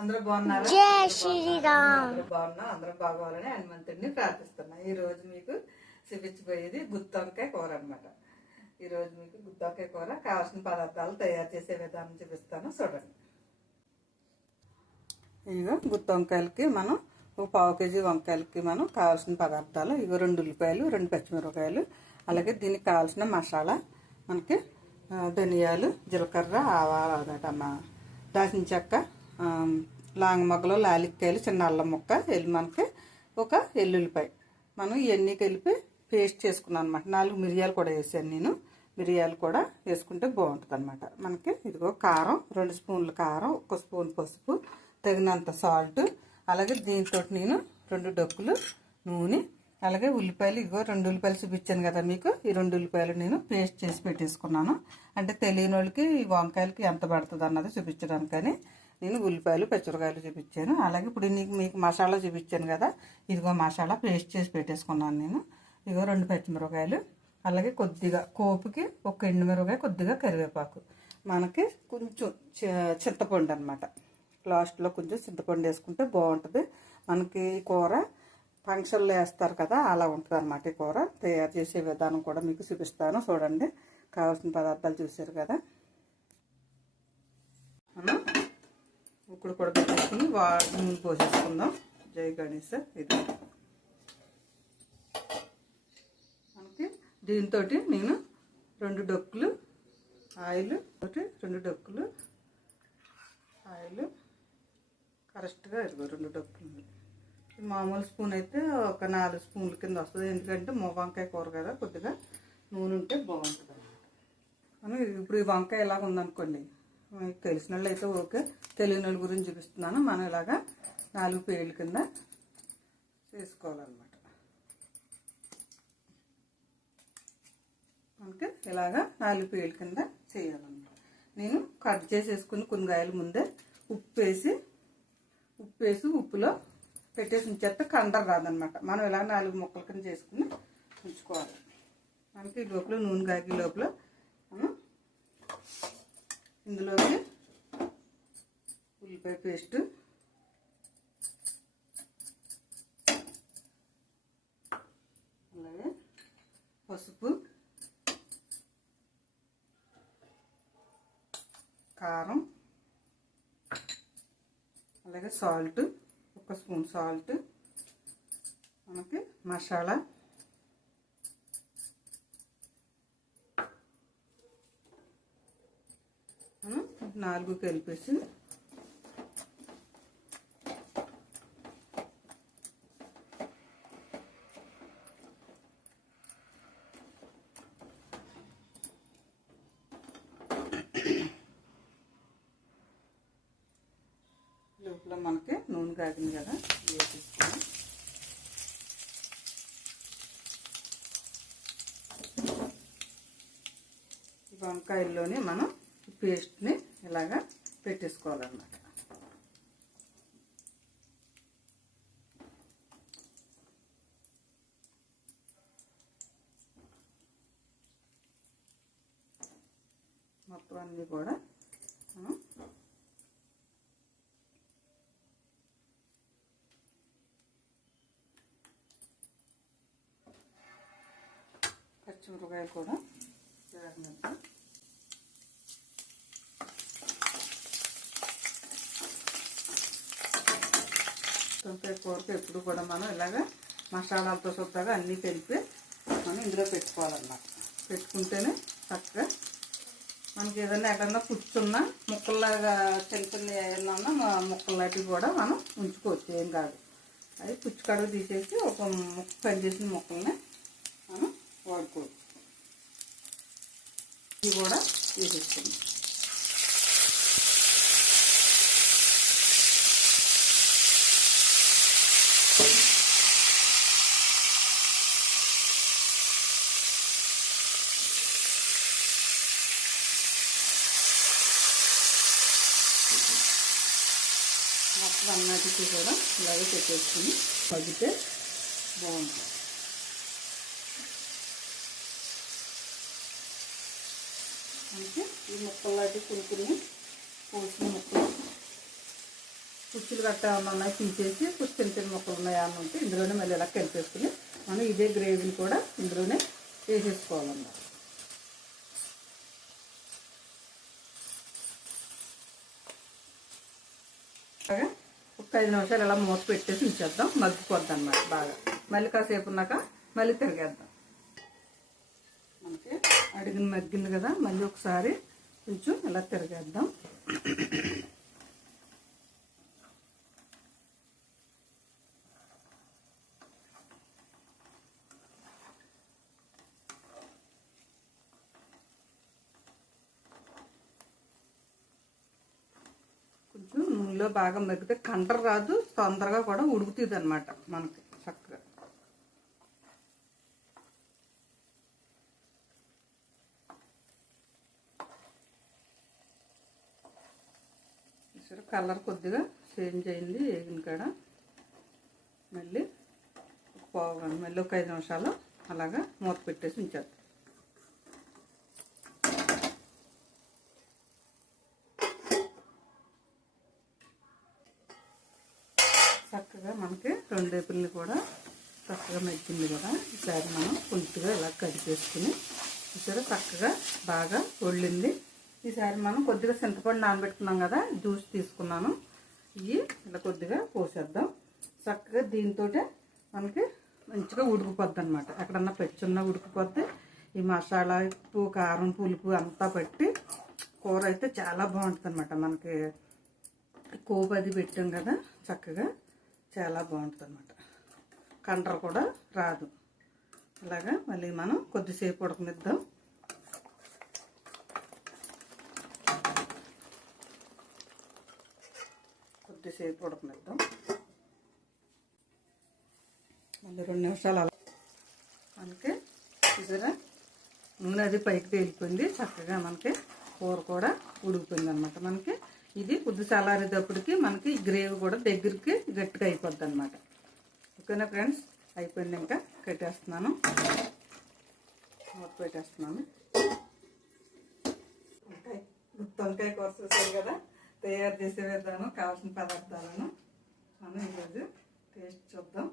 అందరూ బాగున్నారా? జై శ్రీరామ్. అందరూ బాగున్నా, అందరూ బాగోవాలని హనుమంతుడిని ప్రార్థిస్తున్నా. ఈ రోజు మీకు చూపించబోయేది గుత్తొంకాయ కూర అనమాట. ఈ రోజు మీకు గుత్తొంకాయ కూర కావాల్సిన పదార్థాలు తయారు చేసే విధానం చూపిస్తాను, చూడండి. ఇదిగో గుత్తొంకాయలకి మనం ఒక పావు కేజీ వంకాయలకి మనం కావాల్సిన పదార్థాలు ఇగో 2 ఉల్లిపాయలు, 2 పచ్చిమిరపకాయలు, అలాగే దీనికి కావాల్సిన మసాలా మనకి ధనియాలు, జీలకర్ర, ఆవాలన్నమాట, దాల్చిన చెక్క, లాంగ మొగ్గలు, లాలిక్కాయలు, చిన్న అల్లం ముక్క, మనకి ఒక ఎల్లుల్లిపాయ, మనం ఇవన్నీ కలిపి పేస్ట్ చేసుకున్నాను అనమాట. 4 మిరియాలు కూడా వేసాను నేను. మిరియాలు కూడా వేసుకుంటే బాగుంటుంది అనమాట. మనకి ఇదిగో కారం, 2 స్పూన్ల కారం, 1 స్పూన్ పసుపు, తగినంత సాల్ట్, అలాగే దీంతో నేను 2 డొక్కులు నూనె, అలాగే ఉల్లిపాయలు, ఇదిగో 2 ఉల్లిపాయలు చూపించాను కదా మీకు. ఈ 2 ఉల్లిపాయలు నేను పేస్ట్ చేసి పెట్టేసుకున్నాను. అంటే తెలియని వాళ్ళకి ఈ వంకాయలకి ఎంత పడుతుంది అన్నది చూపించడానికని నేను ఉల్లిపాయలు, పచ్చిమిరకాయలు చూపించాను. అలాగే ఇప్పుడు మీకు మసాలా చూపించాను కదా, ఇదిగో మసాలా పేస్ట్ చేసి పెట్టేసుకున్నాను నేను. ఇదిగో 2 పచ్చిమిరకాయలు, అలాగే కొద్దిగా కోపుకి 1 ఎండుమిరపకాయ, కొద్దిగా కరివేపాకు, మనకి కొంచెం చింతపండు అనమాట. లాస్ట్లో కొంచెం చింతపండు వేసుకుంటే బాగుంటుంది. మనకి ఈ కూర ఫంక్షన్లో వేస్తారు కదా, అలా ఉంటుంది అనమాట. ఈ కూర తయారు చేసే విధానం కూడా మీకు చూపిస్తాను, చూడండి. కావాల్సిన పదార్థాలు చూసారు కదా. మనం ఇప్పుడు కూడా పెట్టేసుకుని నూనె పోసేసుకుందాం. జై గణేష్. ఇది మనకి దీంతో నేను 2 డొక్కులు ఆయిల్, 2 డొక్కులు ఆయిల్ కరెక్ట్గా ఇదిగో 2 డొక్కులు. మామూలు స్పూన్ అయితే ఒక 4 స్పూన్ల కింద వస్తుంది. ఎందుకంటే వంకాయ కూర కదా, కొద్దిగా నూనె ఉంటే బాగుంటుంది అన్నమాట. మనం ఇప్పుడు ఈ వంకాయ ఎలాగ ఉందనుకోండి, మీకు తెలిసిన వాళ్ళు అయితే ఓకే, తెలియని వాళ్ళ గురించి చూపిస్తున్నాను. మనం ఇలాగా 4 పేర్ల కింద చేసుకోవాలన్నమాట. మనకి ఇలాగా 4 పేర్ల కింద చేయాలన్నమాట. నేను కట్ చేసేసుకుని కొన్నిగాయలు ముందే ఉప్పు వేసి ఉప్పులో పెట్టేసి ఉంచేస్తే కండర రాదనమాట. మనం ఇలా 4 ముక్కల కింద చేసుకుని ఉంచుకోవాలి. మనకి లోపల నూనె కాగే లోపల మనం ఇందులోకి ఉల్లిపాయ పేస్ట్, అలాగే పసుపు, కారం, అలాగే సాల్ట్, 1 స్పూన్ సాల్ట్, మనకి మసాలా, మనం 4 కలిపేసి లోపల మనకి నూనె కాగింది కదా, వేసేసుకున్నాం. ఈ వంకాయల్లోనే మనం పేస్ట్ని ఇలాగా పెట్టేసుకోవాలన్నమాట. మొత్తం అన్నీ కూడా మనం పచ్చిమిరపకాయలు కూడా వేగనిద్దాం. వంకాయ కూరకి ఎప్పుడు కూడా మనం ఇలాగ మసాలాలతో సొత్తగా అన్నీ కలిపి మనం ఇందులో పెట్టుకోవాలన్నమాట. పెట్టుకుంటేనే చక్కగా మనకి ఏదైనా ఎక్కడన్నా కూర్చున్నా ముక్కల్లాగా చిన్న ఏమన్నా ముక్కలాంటివి కూడా మనం ఉంచుకోవచ్చు, ఏం కాదు. అది పుచ్చుకడుగు తీసేసి ఒక ముక్క కట్ చేసిన ముక్కల్ని మనం వాడుకోవచ్చు. ఇవి కూడా తీసేస్తుంది. మొత్తం అన్నిటికీ కూడా ఇలాగే పెట్టేసుకుని మగ్గితే బాగుంటుంది. అంటే ఈ ముక్కలాంటి కొన్ని కోసిన ముక్కలు పుచ్చులు గట్ట ఏమన్నా ఉన్నాయి తీసేసి చిన్న చిన్న ముక్కలు ఉన్నాయా అని ఉంటే ఇందులోనే మళ్ళీ ఇలా కలిపేసుకుని మనం ఇదే గ్రేవీని కూడా ఇందులోనే వేసేసుకోవాలన్నమాట. ఒక 5 నిమిషాలు ఇలా మూత పెట్టేసి ఉంచేద్దాం, మగ్గిపోద్ది అన్నమాట బాగా. మళ్ళీ కాసేపు ఉన్నాక మళ్ళీ తిరిగేద్దాం. మనకి అడిగిన మగ్గింది కదా, మళ్ళీ ఒకసారి కొంచెం ఇలా తిరిగేద్దాం. కొంచెం నూనెలో బాగా మగ్గితే కండ్ర రాదు, తొందరగా కూడా ఉడుకుతుంది అన్నమాట మనకి చక్కగా. కలర్ కొద్దిగా చేంజ్ అయింది వేగిన కాడ. మళ్ళీ మళ్ళీ ఒక 5 నిమిషాలు అలాగా మూత పెట్టేసి ఉంచేద్దాం. చక్కగా మనకి 2 వైపుల్ని కూడా చక్కగా మగ్గింది కదా. ఈసారి మనం కొంచెంగా ఇలా కడిపేసుకుని ఈసారి చక్కగా బాగా ఒళ్ళింది. ఈసారి మనం కొద్దిగా చింతపండు నానబెట్టుకున్నాం కదా, జ్యూస్ తీసుకున్నాను, ఇవి ఇలా కొద్దిగా పోసేద్దాం. చక్కగా దీంతో మనకి మంచిగా ఉడికిపోద్ది అనమాట. ఎక్కడన్నా పెచ్చున్నా ఉడికిపోతే ఈ మసాలా, ఉప్పు, కారం, పులుపు అంతా పట్టి కూర అయితే చాలా బాగుంటుంది అనమాట. మనకి కోపు అది పెట్టాం కదా, చక్కగా చాలా బాగుంటుంది అనమాట. కండ్ర కూడా రాదు. ఇలాగా మళ్ళీ మనం కొద్దిసేపు ఉడకనిద్దాం. కొద్దిసేపు ఉడకనిద్దాం. మళ్ళీ 2 నిమిషాలు అలా మనకి చూసారా నూనె అది పైకి తేలిపోయింది. చక్కగా మనకి కూర కూడా ఉడికిపోయింది అనమాట. మనకి ఇది కొద్ది చల్లారేటప్పటికి మనకి గ్రేవీ కూడా దగ్గరికి గట్టిగా అయిపోద్ది అనమాట. ఓకేనా ఫ్రెండ్స్, అయిపోయింది. ఇంకా కట్టేస్తున్నాను, మూత పెట్టేస్తున్నాను. గుత్తొంకాయ కూర చూసారు కదా, తయారు చేసే విధానం, కావాల్సిన పదార్థాలను మనం ఈరోజు టేస్ట్ చూద్దాం.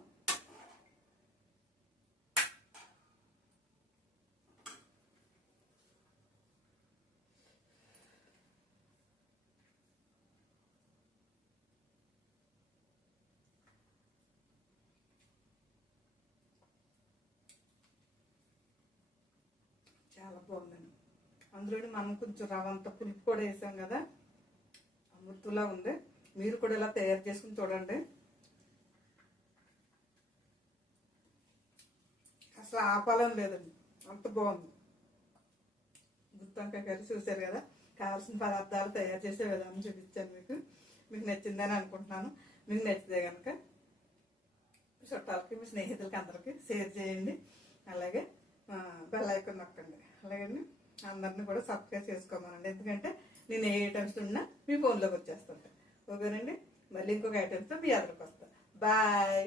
చాలా బాగుందండి. అందులోని మనం కొంచెం రవంత పులుపు కూడా వేసాం కదా, అమృతంలా ఉంది. మీరు కూడా ఇలా తయారు చేసుకుని చూడండి. అసలు ఆపాలని లేదండి, అంత బాగుంది. గుత్తొంకాయ కర్రీ చూసారు కదా, కావాల్సిన పదార్థాలు తయారు చేసే విధానం చూపించాను మీకు నచ్చిందని అనుకుంటున్నాను. మీకు నచ్చితే కనుక చుట్టాలకి, మీ స్నేహితులకి అందరికీ షేర్ చేయండి. అలాగే బెల్ ఐకాన్ నొక్కండి. అలాగే అందరినీ కూడా సబ్స్క్రైబ్ చేసుకోమనండి. ఎందుకంటే నేను ఏ ఐటమ్స్ ఉన్నా మీ ఫోన్లోకి వచ్చేస్తుంటా. ఓకేనండి, మళ్ళీ ఇంకొక ఐటమ్స్తో మీ ఎదురుకు వస్తా. బాయ్.